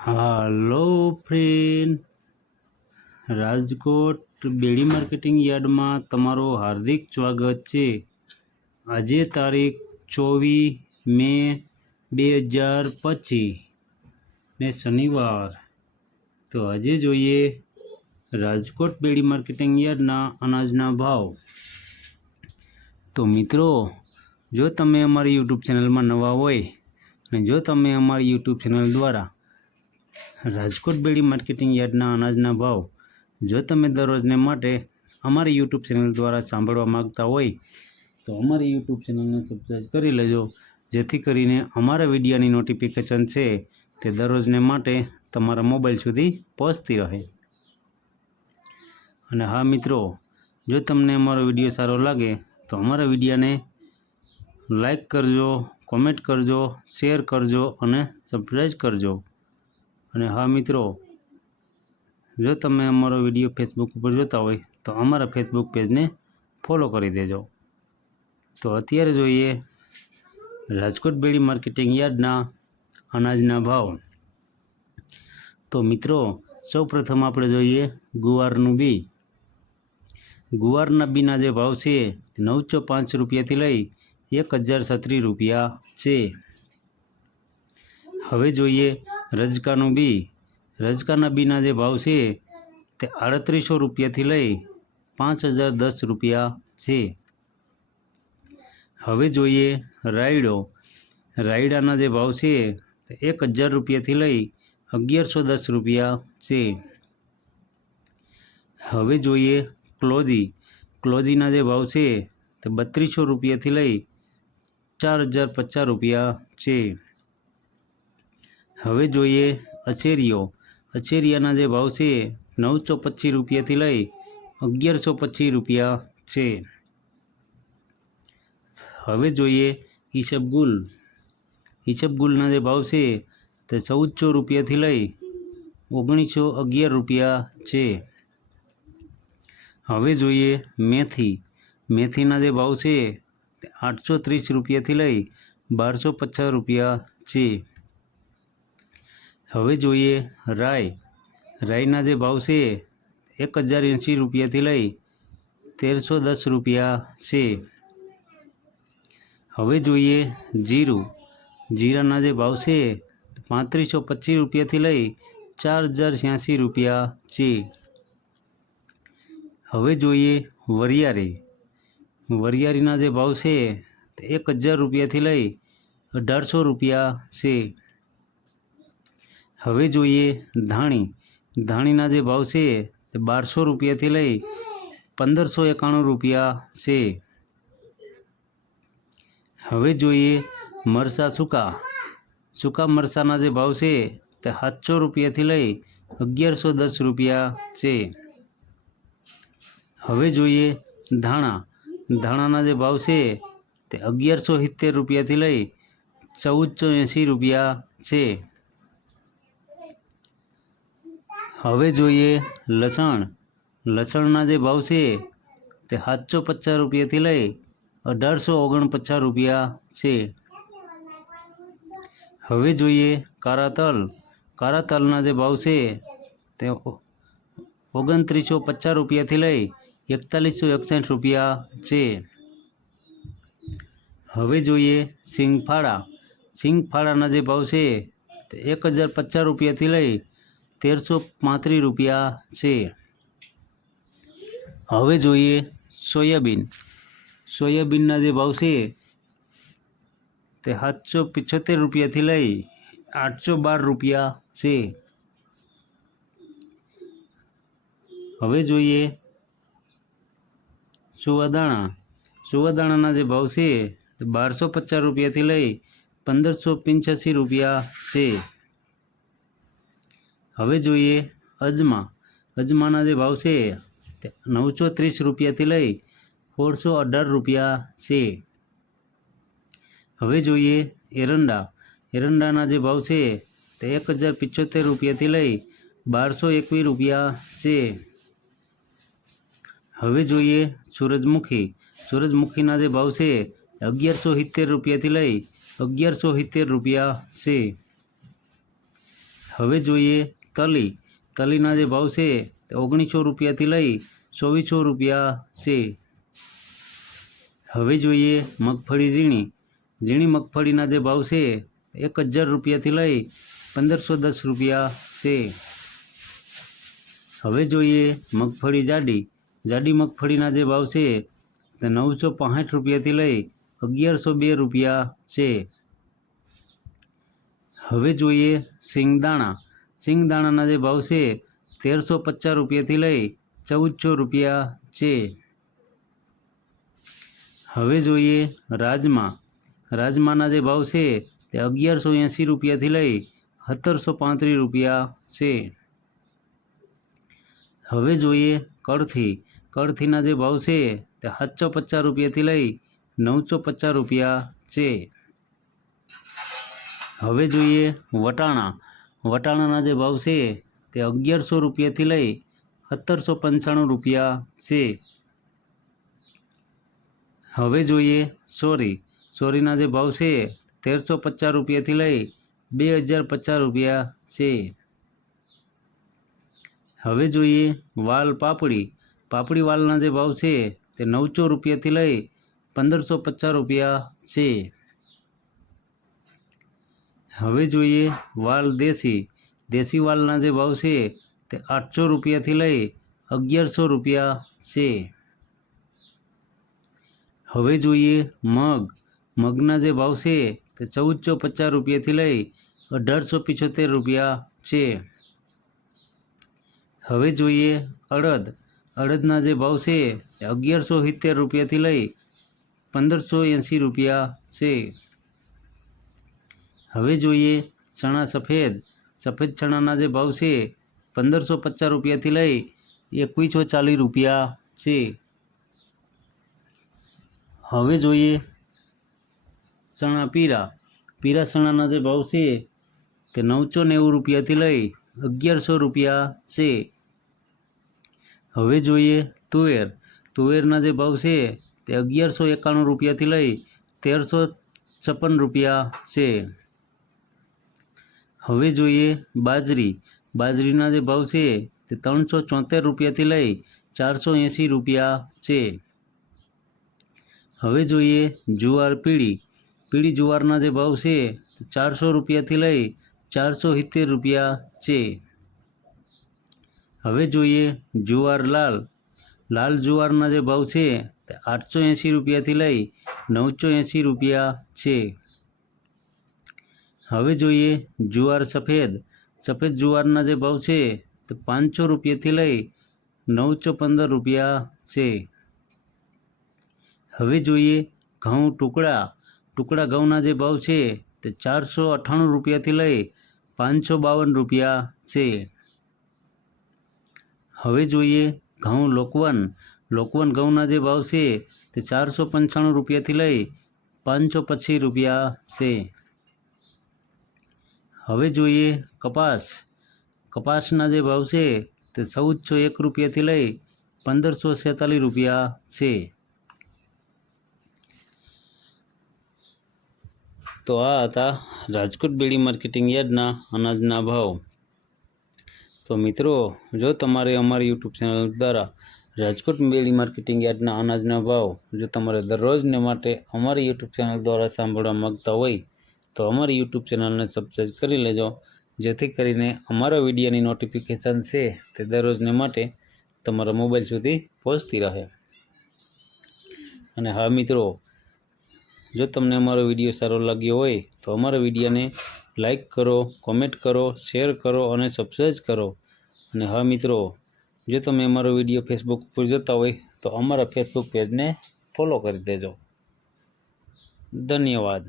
હાલો friend, Rajkot બેડી marketing યાર્ડમાં તમારું હાર્દિક સ્વાગત છે। આજે તારીખ 24 મે 2025 ને શનિવાર। તો આજે જોઈએ રાજકોટ બેડી માર્કેટિંગ યાર્ડના અનાજના ભાવ। તો મિત્રો, જો તમે અમારી યુટ્યુબ ચેનલમાં નવા હોય અને જો તમે અમારી યુટ્યુબ ચેનલ દ્વારા રાજકોટ બેડી માર્કેટિંગ યાર્ડના અનાજના ભાવ જો તમે દરરોજને માટે અમારી યુટ્યુબ ચેનલ દ્વારા સાંભળવા માગતા હોય તો અમારી યુટ્યુબ ચેનલને સબસ્ક્રાઈબ કરી લેજો, જેથી કરીને અમારા વિડીયોની નોટિફિકેશન છે તે દરરોજને માટે તમારા મોબાઈલ સુધી પહોંચતી રહે। અને હા મિત્રો, જો તમને અમારો વિડીયો સારો લાગે તો અમારા વિડીયોને લાઈક કરજો, કોમેન્ટ કરજો, શેર કરજો અને સબસ્ક્રાઈબ કરજો। અને હા મિત્રો, જો તમે અમારો વિડીયો ફેસબુક ઉપર જોતા હોય તો અમારા ફેસબુક પેજને ફોલો કરી દેજો। તો અત્યારે જોઈએ રાજકોટ બેડી માર્કેટિંગ યાર્ડના અનાજના ભાવ। તો મિત્રો, સૌપ્રથમ આપણે જોઈએ ગુવારનું બી। ગુવારના બીના જે ભાવ છે તે 905 રૂપિયાથી લઈ 1036 રૂપિયા છે। હવે જોઈએ રજકાનું બી। રજકાના બીના જે ભાવ છે તે 3800 રૂપિયાથી લઈ 5010 રૂપિયા છે। હવે જોઈએ રાયડો। રાયડાના જે ભાવ છે તે 1000 રૂપિયાથી લઈ 1110 રૂપિયા છે। હવે જોઈએ ક્લોજી। ક્લોજીના જે ભાવ છે તે 3200 રૂપિયાથી લઈ 4050 રૂપિયા છે। હવે જોઈએ અચેરીઓ। અચેરિયાના જે ભાવ છે 925 રૂપિયાથી લઈ 1125 રૂપિયા છે। હવે જોઈએ ઈસબગુલ। ઈસબગુલના જે ભાવ છે તે 1400 રૂપિયાથી લઈ 1911 રૂપિયા છે। હવે જોઈએ મેથી। મેથીના જે ભાવ છે તે 830 રૂપિયાથી લઈ 1250 રૂપિયા છે। હવે જોઈએ રાઈ। રાઈના જે ભાવ છે 1080 રૂપિયાથી લઈ 1310 રૂપિયા છે। હવે જોઈએ જીરું। જીરાના જે ભાવ છે 3525 રૂપિયાથી લઈ 4086 રૂપિયા છે। હવે જોઈએ વરિયાળી। વરિયાળીના જે ભાવ છે તે 1000 રૂપિયાથી લઈ 1800 રૂપિયા છે। હવે જોઈએ ધાણી। ધાણીના જે ભાવ છે તે 1200 રૂપિયાથી લઈ 1591 રૂપિયા છે। હવે જોઈએ મરચાં સૂકા। સૂકા મરચાંના જે ભાવ છે તે 700 રૂપિયાથી લઈ 1110 રૂપિયા છે। હવે જોઈએ ધાણા। ધાણાના જે ભાવ છે તે 1170 રૂપિયાથી લઈ 1480 રૂપિયા છે। હવે જોઈએ લસણ। લસણના જે ભાવ છે તે 750 રૂપિયાથી લઈ 1849 રૂપિયા છે। હવે જોઈએ કાળા તલ। કાળા તલના જે ભાવ છે તે 2950 રૂપિયાથી લઈ 4161 રૂપિયા છે। હવે જોઈએ સિંગફાળા। સિંગફાળાના જે ભાવ છે તે 1050 રૂપિયાથી લઈ 1335 રૂપિયા છે। હવે જોઈએ સોયાબીન। સોયાબીનના જે ભાવ છે તે 775 રૂપિયાથી લઈ 812 રૂપિયા છે। હવે જોઈએ સુવાદાણા। સુવાદાણાના જે ભાવ છે તે 1250 રૂપિયાથી લઈ 1585 રૂપિયા છે। હવે જોઈએ અજમા। અજમાના જે ભાવ છે તે 930 રૂપિયાથી લઈ 1618 રૂપિયા છે। હવે જોઈએ એરંડા। એરંડાના જે ભાવ છે તે 1075 રૂપિયાથી લઈ 1221 રૂપિયા છે। હવે જોઈએ સૂરજમુખી। સૂરજમુખીના જે ભાવ છે 1170 રૂપિયાથી લઈ 1170 રૂપિયા છે। હવે જોઈએ તલી. તલીના જે ભાવ છે તે 1900 રૂપિયાથી લઈ 2400 રૂપિયા છે. હવે જોઈએ મગફળી ઝીણી. ઝીણી મગફળીના જે ભાવ છે 1000 રૂપિયાથી લઈ 1510 રૂપિયા છે. હવે જોઈએ મગફળી જાડી. જાડી મગફળીના જે ભાવ છે તે 965 રૂપિયાથી લઈ 1102 રૂપિયા છે. હવે જોઈએ સિંગદાણા. સિંગદાણાના જે ભાવ છે 1350 રૂપિયાથી લઈ 1400 રૂપિયા છે. હવે જોઈએ રાજમા. રાજમાના જે ભાવ છે તે 1180 રૂપિયાથી લઈ 1735 રૂપિયા છે. હવે જોઈએ કળથી. કળથીના જે ભાવ છે તે 750 રૂપિયાથી લઈ 950 રૂપિયા છે. હવે જોઈએ વટાણા. વટાણાના જે ભાવ છે તે 1100 રૂપિયાથી લઈ 1795 રૂપિયા છે. હવે જોઈએ સોરી. સોરીના જે ભાવ છે 1350 રૂપિયાથી લઈ 2050 રૂપિયા છે. હવે જોઈએ વાલ પાપડી. પાપડી વાલના જે ભાવ છે તે 900 રૂપિયાથી લઈ 1550 રૂપિયા છે. હવે જોઈએ વાલ દેશી. દેશી વાલના જે ભાવ છે તે 800 રૂપિયાથી લઈ 1100 રૂપિયા છે. હવે જોઈએ મગ. મગના જે ભાવ છે તે 1450 રૂપિયાથી લઈ 1875 રૂપિયા છે. હવે જોઈએ અડદ. અડદના જે ભાવ છે તે 1170 રૂપિયાથી લઈ 1580 રૂપિયા છે. હવે જોઈએ ચણા સફેદ. સફેદ ચણાના જે ભાવ છે 1550 રૂપિયાથી લઈ 2140 રૂપિયા છે. હવે જોઈએ ચણા પીળા. પીળા ચણાના જે ભાવ છે તે 990 રૂપિયાથી લઈ 1100 રૂપિયા છે. હવે જોઈએ તુવેર. તુવેરના જે ભાવ છે તે 1191 રૂપિયાથી લઈ 1356 રૂપિયા છે. હવે જોઈએ બાજરી. બાજરીના જે ભાવ છે તે 374 રૂપિયાથી લઈ 480 રૂપિયા છે. હવે જોઈએ જુવાર પીળી. પીળી જુવારના જે ભાવ છે તે 400 રૂપિયાથી લઈ 470 રૂપિયા છે. હવે જોઈએ જુવાર લાલ. લાલ જુવારના જે ભાવ છે તે 880 રૂપિયાથી લઈ 980 રૂપિયા છે. હવે જોઈએ જુવાર સફેદ. સફેદ જુવારના જે ભાવ છે તે 500 રૂપિયાથી લઈ 915 રૂપિયા છે. હવે જોઈએ ઘઉં ટુકડા. ટુકડા ઘઉંના જે ભાવ છે તે 498 રૂપિયાથી લઈ 552 રૂપિયા છે. હવે જોઈએ ઘઉં લોકવન. લોકવન ઘઉંના જે ભાવ છે તે 495 રૂપિયાથી લઈ 525 રૂપિયા છે. હવે જોઈએ કપાસ. કપાસના જે ભાવ છે તે 1401 રૂપિયાથી લઈ 1546 રૂપિયા છે. તો આ હતા રાજકોટ બેડી માર્કેટિંગ યાર્ડના અનાજના ભાવ. તો મિત્રો, જો તમારે અમારી યુટ્યુબ ચેનલ દ્વારા રાજકોટ બેડી માર્કેટિંગ યાર્ડના અનાજના ભાવ જો તમારે દરરોજને માટે અમારી યુટ્યુબ ચેનલ દ્વારા સાંભળવા માગતા હોય તો અમારી યુટ્યુબ ચેનલને સબસ્ક્રાઈબ કરી લેજો, જેથી કરીને અમારા વિડીયોની નોટિફિકેશન છે તે દરરોજને માટે તમારા મોબાઈલ સુધી પહોંચતી રહે. અને હા મિત્રો, જો તમને અમારો વિડીયો સારો લાગ્યો હોય તો અમારા વિડીયોને લાઈક કરો, કોમેન્ટ કરો, શેર કરો અને સબસ્ક્રાઈબ કરો. અને હા મિત્રો, જો તમે અમારો વિડીયો ફેસબુક ઉપર જોતા હોય તો અમારા ફેસબુક પેજને ફોલો કરી દેજો. ધન્યવાદ.